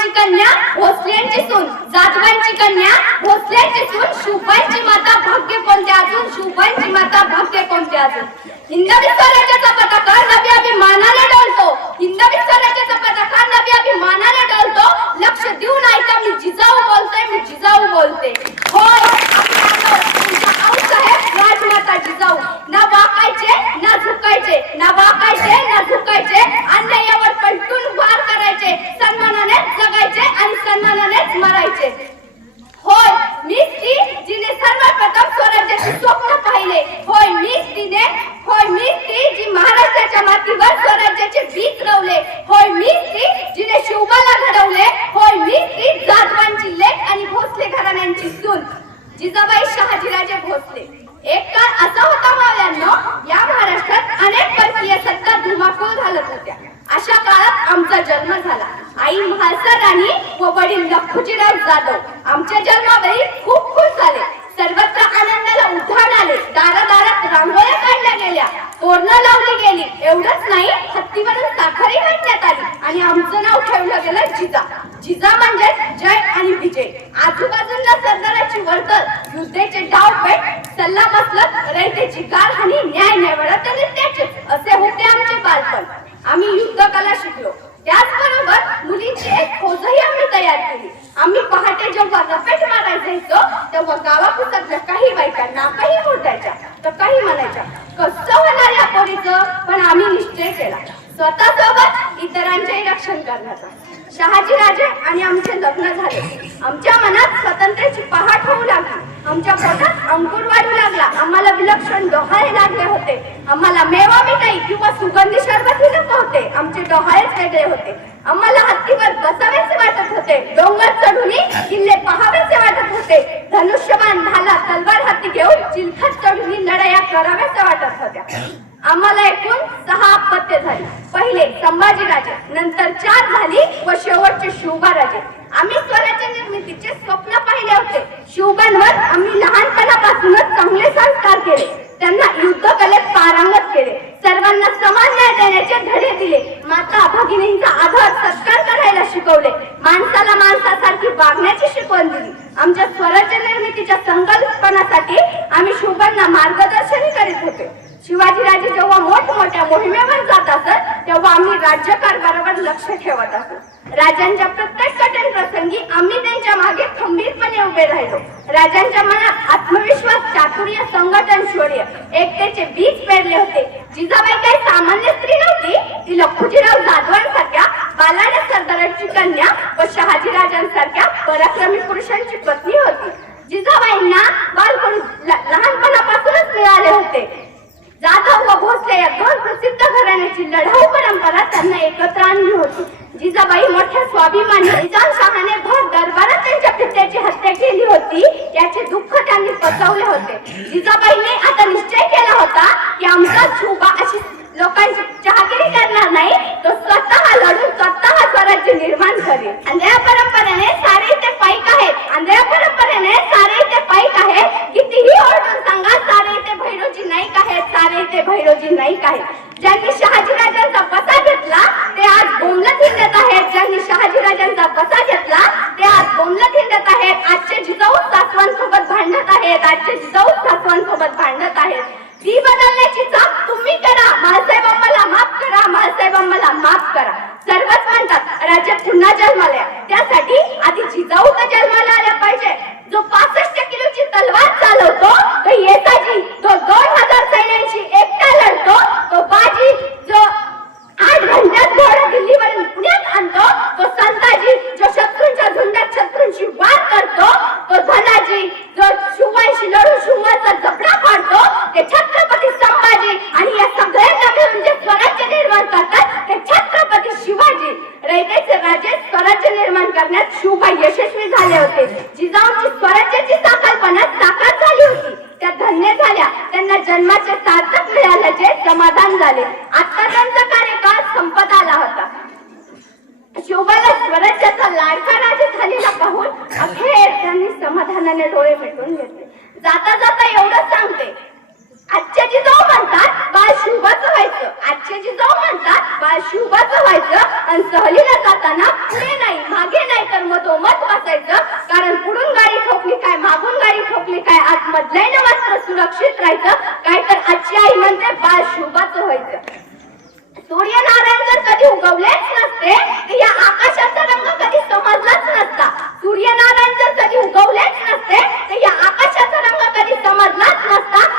जातवांची कन्या भोसल्यांची सून. जातवांची कन्या भोसल्यांची सून. शुभांची माता भाग्य कोणते अजून? शुभांची माता भाग्य कोणते अजून? हिंदवी स्वराज्याचा जगायचे सन्मानानेच मरायचे. होय मीच ती जिने सर्वप्रथम स्वराज्याचे स्वप्न पाहिले. होय मीच तिने होय मीच ती जी महाराष्ट्राच्या मातीवर स्वराज्याचे बीज रवले. होय मीच ती जिने शिवबाला घडवले. होय मीच ती जाधवांची लेख आणि भोसले घराण्यांची सून. जिजाबाई शहाजीराजे भोसले एक काळ असा होता मावळ्यांनो या महाराष्ट्रात अनेक परकीय सत्ता धुमाकूळ घालत होत्या अशा काळात आमचा जन्म झाला आई म्हालसा राणी व वडील लखुजीराव जाधव आमच्या जन्मावेळी खूप खुश झाले. सर्वत्र आनंदाला उधाण आले. दारादारात रांगोळ्या काढल्या गेल्या. तोरणं लावली गेली. एवढंच नाही हत्तीवरून साखरही घातण्यात आली. आणि आमचं नाव ठेवलं गेलं जिजा. जिजा म्हणजे जय आणि विजय. आजूबाजूला सरदाराची वर्तन युद्धेचे डाव पेट सल्ला मसलत रयतेची गार आणि न्याय निवडत आणि त्याचे असे होते आमचे बालपण. आम्ही युद्ध कला शिकलो. त्याचबरोबर मुलींची एक खोजही आम्ही तयार केली जेव्हा रपेट मारायला जायचो तेव्हा गावापुसातल्या काही बायकांना काही मोठ्याच्या तर काही म्हणायच्या कसं होणार या पोरीचं पण आम्ही निश्चय केला. स्वतः सोबत इतरांचेही रक्षण करण्याचा. शहाजी राजे आणि आमचे लग्न झाले. आमच्या मनात स्वातंत्र्याची पहाट होऊ लागली. आमच्या पोटात अंकुर वाढू लागला. आम्हाला विलक्षण डोहाळे लागले होते. आम्हाला मेवा मिठाई किंवा सुगंधी शरबत होते आमचे डोहाळेच वेगळे होते. आम्हाला हत्तीवर बसावेसे वाटत होते डोंगर चढून किल्ले पहावेसे वाटत होते. धनुष्यबाण भाला तलवार हाती घेऊन चिलखत चढून लढाया कराव्याच्या वाटत होत्या. आम्हाला एकूण सहा अपत्य झाली. पहिले संभाजी राजे नंतर चार झाली व शेवटचे शिवबा राजे आम्ही स्वराज्य निर्मितीचे स्वप्न पाहिले होते. शिवबांवर आम्ही लहानपणापासूनच चांगले संस्कार केले. त्यांना युद्ध कलेत पारंगत केले. सर्वांना समान न्याय देण्याचे धडे दिले. माता भगिनींचा आदर सत्कार करायला शिकवले. माणसाला माणसासारखी वागण्याची शिकवण दिली. आमच्या स्वराज्य निर्मितीच्या संकल्पनासाठी आम्ही शुभांना मार्गदर्शन करीत होते. शिवाजीराजे जेव्हा मोठमोठ्या मोहिमेवर जात असत तेव्हा आम्ही राज्यकारभारावर लक्ष ठेवत असतो. राजांच्या प्रत्येक कठीण प्रसंगी आम्ही त्यांच्या मागे खंबीरपणे उभे राहिलो. राजांच्या मनात आत्मविश्वास चातुर्य संघटन शौर्य एकतेचे बीज पेरले होते. जिजाबाई काही सामान्य स्त्री नव्हती. ती लखुजीराव जाधवांसारख्या बालाने सरदारांची कन्या व शहाजीराजांसारख्या पराक्रमी पुरुषांची पत्नी होती. जिजाबाईंना बालपण लहानपणापासूनच मिळाले होते. जाधव व भोसले या दोन प्रसिद्ध घराण्याची लढाऊ परंपरा त्यांना एकत्र आणली होती. जिजाबाई मोठ्या स्वाभिमानी निजामशहाने भर दरबार हत्या केली होती त्याचे दुःख त्यांनी पचवले होते. जिजाबाईने आता निश्चय केला होता की आमचा छुबा अशी लोकांची चहागिरी करणार नाही तो स्वतः लढून स्वतः स्वराज्य निर्माण करेल. आंधळ्या परंपरेने सारे ते पाईक आहेत आंधळ्या परंपरेने सारे ते पाईक आहेत कितीही ओरडून सांगा सारे ते भैरोजी नाईक आहेत सारे ते भैरोजी नाईक आहेत. ज्यांनी शहाजीराजांचा बसा घेतला ते आज बोमलत हिंडत आहेत. ज्यांनी शहाजीराजांचा बसा घेतला ते आज बोमलत हिंडत आहेत. आज जो शिवाय लढून शिवाचा जपडा पाडतो ते छत्रपती संभाजी. आणि या सगळ्यांना मिळून जे स्वराज्य निर्माण करतात ते छत्रपती शिवाजी. रयतेचे राजे स्वराज्य निर्माण करण्यात शिवबा यशस्वी झाले होते. जिजाऊंची स्वराज्याची संकल्पना साकार झाली होती. त्या धन्य झाल्या. त्यांना जन्माचे सार्थक मिळाल्याचे समाधान झाले. आता त्यांचा कार्यकाळ संपत शिवबाला स्वराज्याचा लाडका झालेला पाहून अखेर त्यांनी समाधानाने डोळे मिटून घेतले. जाता जाता एवढं सांगते. आजच्या जिजाऊ म्हणतात बाळ शुभच व्हायचं. आजच्या जिजाऊ म्हणतात बाळ शिवबाचं व्हायचं. आणि सहलीला जाताना पुढे नाही मागे नाही तर मग तो मत वाचायचं. कारण पुढून गाडी ठोकली काय मागून गाडी ठोकली काय आत मधल्याने मात्र सुरक्षित राहायचं. काय तर आजची आई म्हणते बाळ शुभच व्हायचं. सूर्यनारायण जर कधी उगवलेच असते तर या आकाशाचा रंग कधी समजलाच नसता. सूर्यनारायण जर कधी उगवलेच नसते तर या आकाशाचा रंग कधी समजलाच नसता.